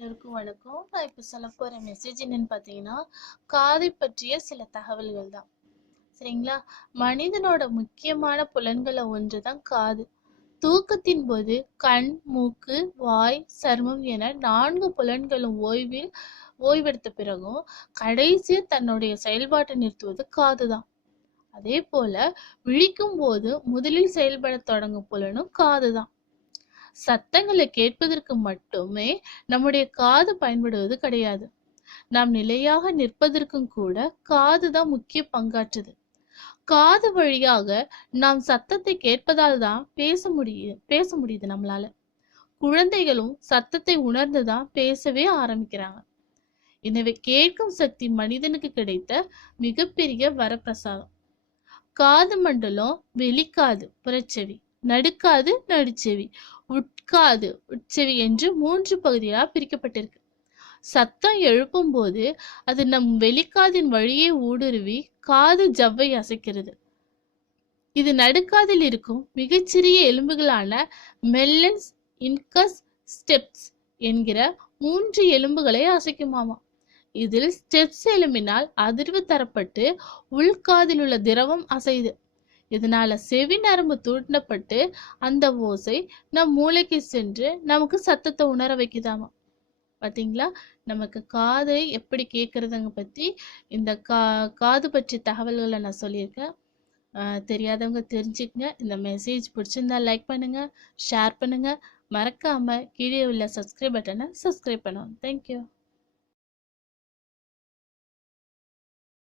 எல்லாருக்கும் வணக்கம். நான் இப்ப சொல்ல போற மெசேஜ் என்னன்னு பாத்தீங்கன்னா, காதை பற்றிய சில தகவல்கள் தான். சரிங்களா? மனிதனோட முக்கியமான புலன்கள்ல ஒன்றுதான் காது. தூக்கத்தின் போது கண், மூக்கு, வாய், சர்மம் என 4 புலன்களும் ஓய்வெடுத்த பிறகும் கடைசியா தன்னுடைய செயல்பாட்டை நிறுத்துவது காதுதான். அதே போல விழிக்கும் போது முதலில் செயல்பட தொடங்கும் புலனும் காதுதான். சத்தங்களை கேட்பதற்கு மட்டுமே நம்முடைய காது பயன்படுவது கிடையாது. நாம் நிலையாக நிற்பதற்கும் கூட காதுதான் முக்கிய பங்காற்றுது. காது வழியாக நாம் சத்தத்தை கேட்பதால் தான் பேச முடியுது நம்மளால. குழந்தைகளும் சத்தத்தை உணர்ந்துதான் பேசவே ஆரம்பிக்கிறாங்க. எனவே கேட்கும் சக்தி மனிதனுக்கு கிடைத்த மிகப்பெரிய வரப்பிரசாதம். காது மண்டலம் வெளிக்காது புறச்செவி, நடுக்காது நடுச்செவி, உட்காது உட்செவி என்று 3 பகுதியாக பிரிக்கப்பட்டிருக்கு. சத்தம் எழுப்பும் போது அது நம் வெளிக்காதின் வழியே ஊடுருவி காது ஜவ்வை அசைக்கிறது. இது நடுக்காதில் இருக்கும் மிகச்சிறிய எலும்புகளான மெல்லன்ஸ், இன்கஸ், ஸ்டெப்ஸ் என்கிற 3 எலும்புகளை அசைக்குமாமா. இதில் ஸ்டெப்ஸ் எலும்பினால் அதிர்வு தரப்பட்டு உள்காதில் உள்ள திரவம் அசையுது. இதனால செவி நரம்பு தூண்டப்பட்டு அந்த ஓசை நம் மூளைக்கு சென்று நமக்கு சத்தத்தை உணர வைக்குதாமா. பாத்தீங்களா? நமக்கு காதை எப்படி கேட்கறதுங்க பத்தி இந்த காது பற்றி தகவல்களை நான் சொல்லியிருக்கேன். தெரியாதவங்க தெரிஞ்சுக்கங்க. இந்த மெசேஜ் பிடிச்சிருந்தா லைக் பண்ணுங்க, ஷேர் பண்ணுங்க. மறக்காம கீழே உள்ள சப்ஸ்கிரைப் பட்டனை சப்ஸ்கிரைப் பண்ணுங்க. தேங்க்யூ.